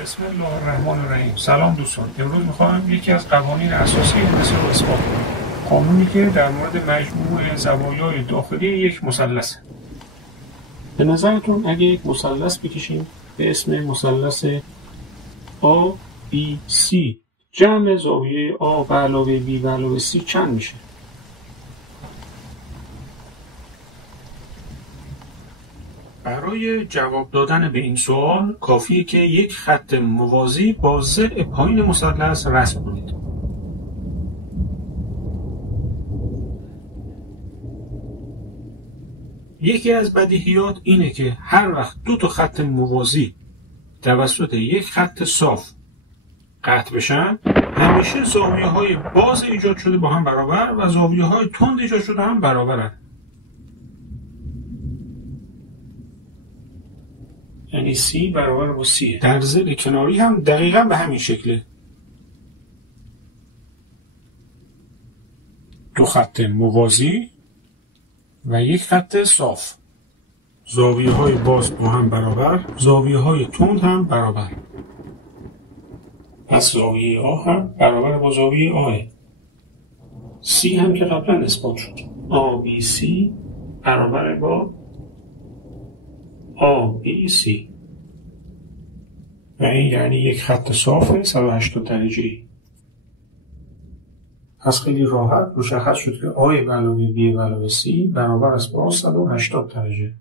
بسم الله الرحمن الرحیم. سلام دوستان. امروز میخواهم یکی از قوانین اساسی هندسه رو اثبات کنم. قانونی که در مورد مجموع زوایای داخلی یک مثلث. به نظرتون اگه یک مثلث بکشیم به اسم مثلث ABC، جمع زاویه A به علاوه B به علاوه C چند میشه؟ برای جواب دادن به این سوال کافیه که یک خط موازی با ضلع پایین مثلث رسم کنید. یکی از بدیهیات اینه که هر وقت دو تا خط موازی توسط یک خط صاف قطع بشن، همیشه زاویه‌های باز ایجاد شده با هم برابر و زاویه‌های تند ایجاد شده هم برابرن. یعنی C برابر با C. در ضلع کناری هم دقیقاً به همین شکله. دو خط موازی و یک خط صاف. زاویه‌های باز با هم برابر، زاویه‌های تند هم برابر. پس زاویه A هم برابر با زاویه A. C هم که قبلا اثبات شد. ABC برابر با ABC. و این یعنی یک خط صاف 180 درجه‌ای. پس خیلی راحت مشخص شد که A به علاوه B به علاوه C برابر است با 180 درجه.